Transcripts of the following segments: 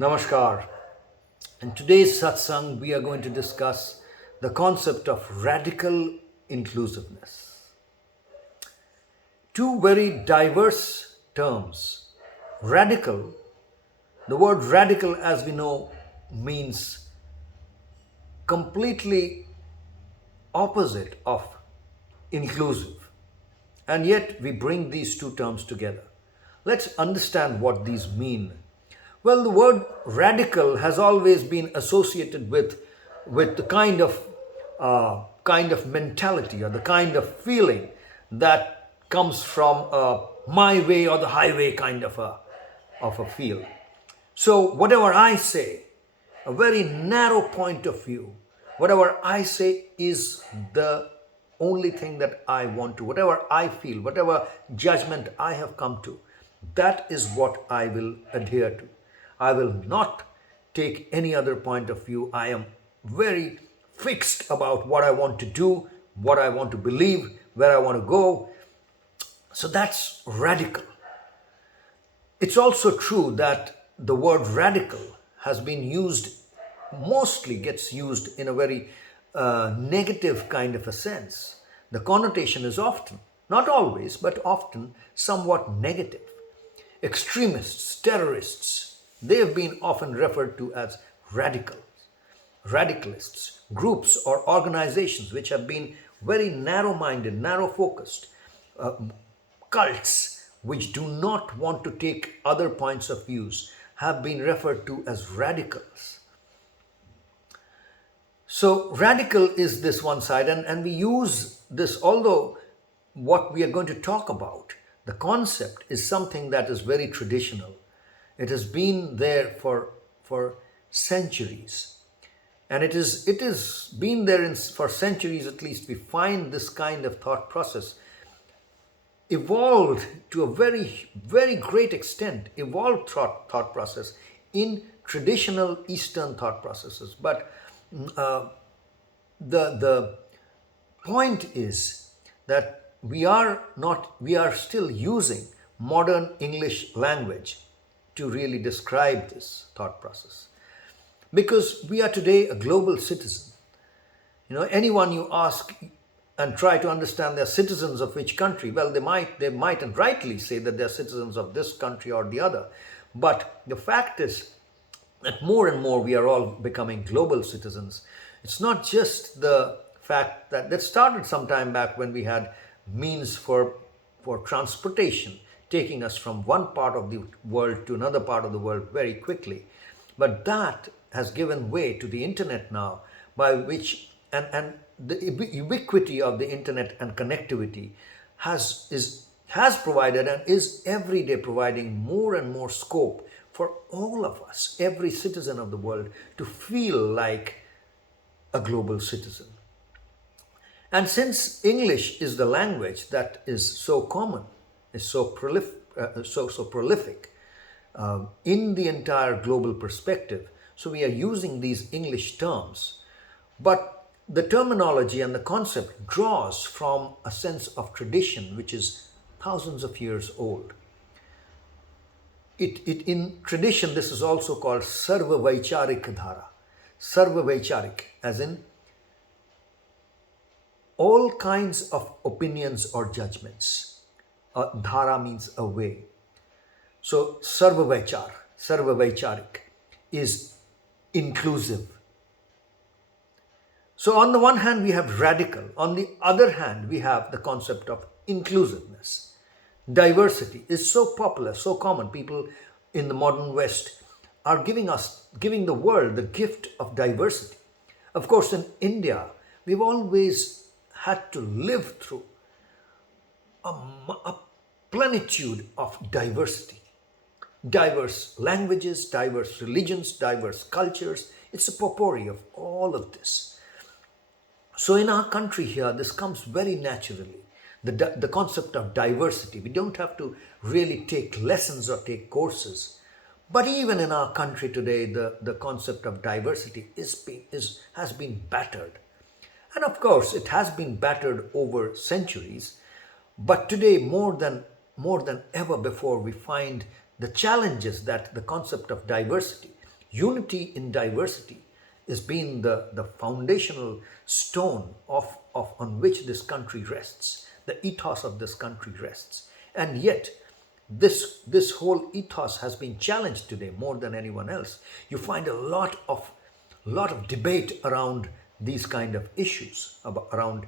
Namaskar. In today's satsang, we are going to discuss the concept of radical inclusiveness. Two very diverse terms. Radical, the word radical, as we know, means completely opposite of inclusive. And yet, we bring these two terms together. Let's understand what these mean. Well, the word radical has always been associated with the kind of mentality or the kind of feeling that comes from my way or the highway kind of a feel. So, whatever I say, a very narrow point of view, whatever I say is the only thing that I want to, whatever I feel, whatever judgment I have come to, that is what I will adhere to. I will not take any other point of view. I am very fixed about what I want to do, what I want to believe, where I want to go. So that's radical. It's also true that the word radical has been used, mostly gets used in a very negative kind of a sense. The connotation is often, not always, but often somewhat negative. Extremists, terrorists, they have been often referred to as radicals, radicalists, groups or organizations which have been very narrow minded, narrow focused, cults which do not want to take other points of views have been referred to as radicals. So radical is this one side, and we use this, although what we are going to talk about, the concept is something that is very traditional. It has been there for centuries. And it is been there for centuries at least. We find this kind of thought process evolved to a very great extent, evolved thought process in traditional Eastern thought processes. But uh, the point is that we are still using modern English language to really describe this thought process, because we are today a global citizen. Anyone you ask and try to understand they're citizens of which country, well, they might and rightly say that they're citizens of this country or the other. But the fact is that more and more we are all becoming global citizens. It's not just the fact that started some time back when we had means for transportation taking us from one part of the world to another part of the world very quickly. But that has given way to the internet now, by which and the ubiquity of the internet and connectivity has provided and is every day providing more and more scope for all of us, every citizen of the world, to feel like a global citizen. And since English is the language that is so common, is so prolific in the entire global perspective, so we are using these English terms. But the terminology and the concept draws from a sense of tradition which is thousands of years old. It in tradition, this is also called Sarva Vaicharik Dhara. Sarva Vaicharik, as in all kinds of opinions or judgments. Dhara means a way. So Sarva Vaicharik is inclusive. So on the one hand, we have radical. On the other hand, we have the concept of inclusiveness. Diversity is so popular, so common. People in the modern West are giving the world the gift of diversity. Of course, in India, we've always had to live through a plenitude of diversity. Diverse languages, diverse religions, diverse cultures. It's a potpourri of all of this. So in our country here, this comes very naturally. The concept of diversity. We don't have to really take lessons or take courses. But even in our country today, the concept of diversity has been battered. And of course, it has been battered over centuries. But today, more than ever before, we find the challenges that the concept of diversity Unity in diversity has been the foundational stone on which this country rests, the ethos of this country rests. And yet, this whole ethos has been challenged today more than anyone else. You find a lot of debate around these kind of issues, around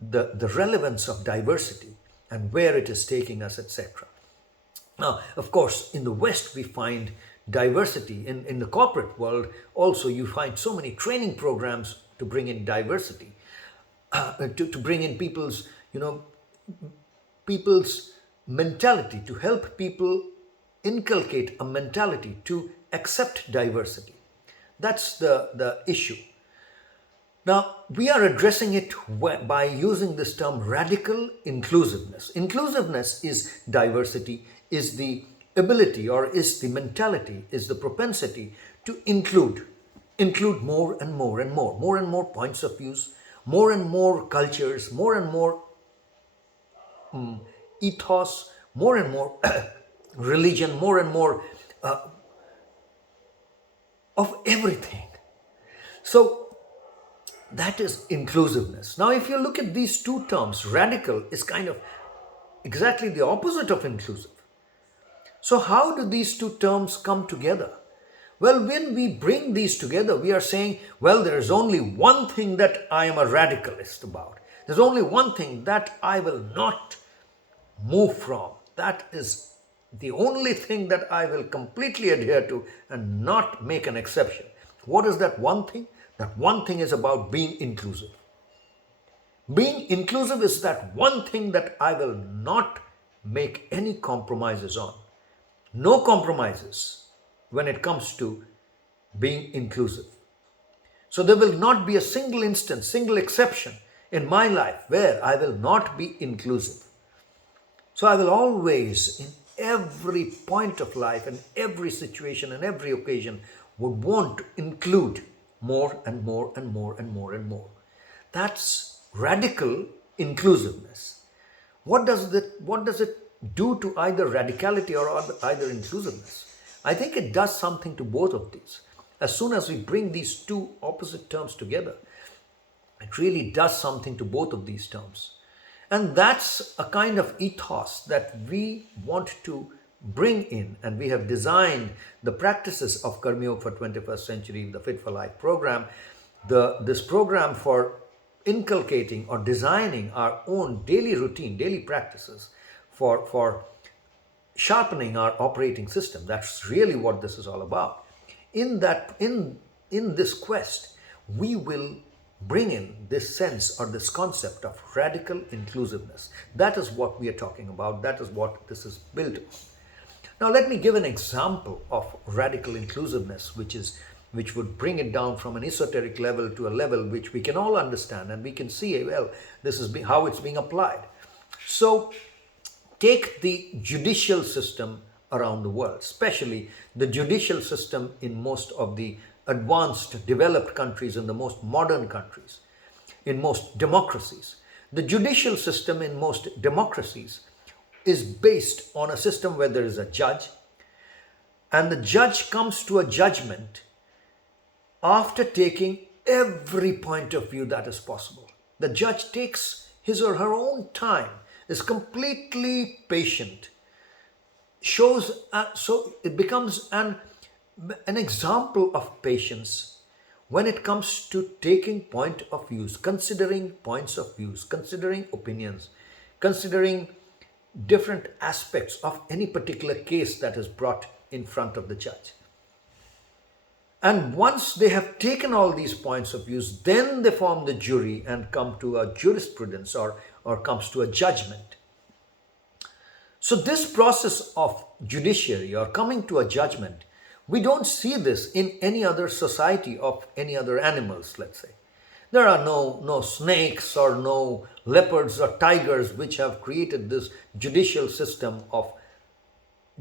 the relevance of diversity and where it is taking us, etc. Now, of course, in the West, we find diversity. In the corporate world, also, you find so many training programs to bring in diversity, to bring in people's mentality, to help people inculcate a mentality to accept diversity. That's the issue. Now, we are addressing it by using this term radical inclusiveness. Inclusiveness is diversity, is the ability or is the mentality, is the propensity to include more and more and more points of views, more and more cultures, more and more ethos, more and more religion, more and more of everything. So that is inclusiveness. Now, if you look at these two terms, radical is kind of exactly the opposite of inclusive. So, how do these two terms come together? Well, when we bring these together, we are saying, well, there is only one thing that I am a radicalist about. There's only one thing that I will not move from. That is the only thing that I will completely adhere to and not make an exception. What is that one thing? That one thing is about being inclusive. Being inclusive is that one thing that I will not make any compromises on. No compromises when it comes to being inclusive. So there will not be a single instance, single exception in my life where I will not be inclusive. So I will always, in every point of life and every situation and every occasion, would want to include more and more and more and more and more. That's radical inclusiveness. What does it do to either radicality or either inclusiveness? I think it does something to both of these. As soon as we bring these two opposite terms together, it really does something to both of these terms. And that's a kind of ethos that we want to bring in, and we have designed the practices of Karma Yoga for 21st Century, the Fit for Life program, this program for inculcating or designing our own daily routine, daily practices for sharpening our operating system. That's really what this is all about. In this quest, we will bring in this sense or this concept of radical inclusiveness. That is what we are talking about. That is what this is built on. Now, let me give an example of radical inclusiveness, which would bring it down from an esoteric level to a level which we can all understand and we can see, well, this is how it's being applied. So, take the judicial system around the world, especially the judicial system in most of the advanced, developed countries, in the most modern countries, in most democracies. The judicial system in most democracies is based on a system where there is a judge, and the judge comes to a judgment after taking every point of view that is possible. The judge takes his or her own time, is completely patient, so it becomes an example of patience when it comes to taking point of views, considering points of views, considering opinions, considering different aspects of any particular case that is brought in front of the judge. And once they have taken all these points of views, then they form the jury and come to a jurisprudence or comes to a judgment. So this process of judiciary or coming to a judgment, we don't see this in any other society of any other animals, let's say. There are no snakes or no leopards or tigers which have created this judicial system of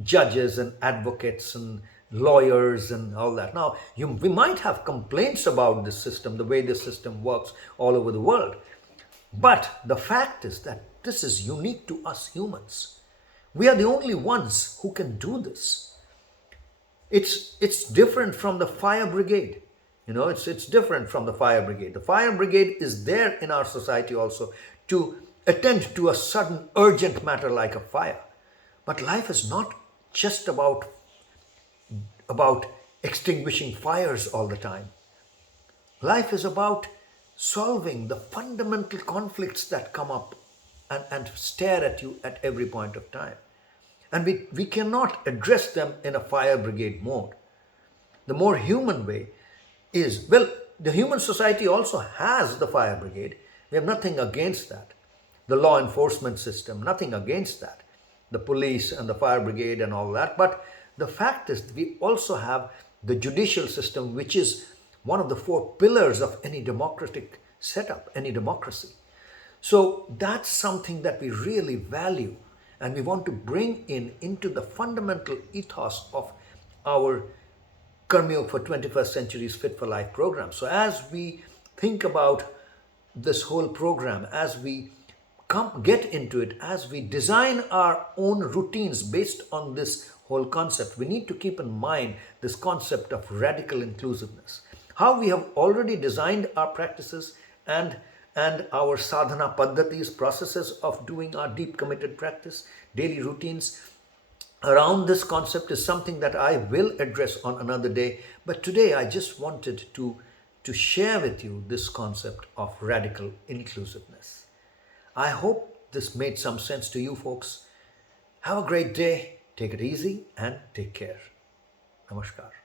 judges and advocates and lawyers and all that. Now, we might have complaints about this system, the way this system works all over the world. But the fact is that this is unique to us humans. We are the only ones who can do this. It's different from the fire brigade. It's different from the fire brigade. The fire brigade is there in our society also to attend to a sudden urgent matter like a fire. But life is not just about extinguishing fires all the time. Life is about solving the fundamental conflicts that come up and stare at you at every point of time. And we cannot address them in a fire brigade mode. The more human way is, well, the human society also has the fire brigade. We have nothing against that. The law enforcement system, nothing against that. The police and the fire brigade and all that. But the fact is, we also have the judicial system, which is one of the four pillars of any democratic setup, any democracy. So that's something that we really value, and we want to bring into the fundamental ethos of our Karmyog for 21st Century's Fit for Life program. So as we think about this whole program, as we get into it, as we design our own routines based on this whole concept, we need to keep in mind this concept of radical inclusiveness. How we have already designed our practices and our sadhana paddhatis, processes of doing our deep committed practice, daily routines around this concept is something that I will address on another day. But today I just wanted to share with you this concept of radical inclusiveness. I hope this made some sense to you folks. Have a great day. Take it easy and take care. Namaskar.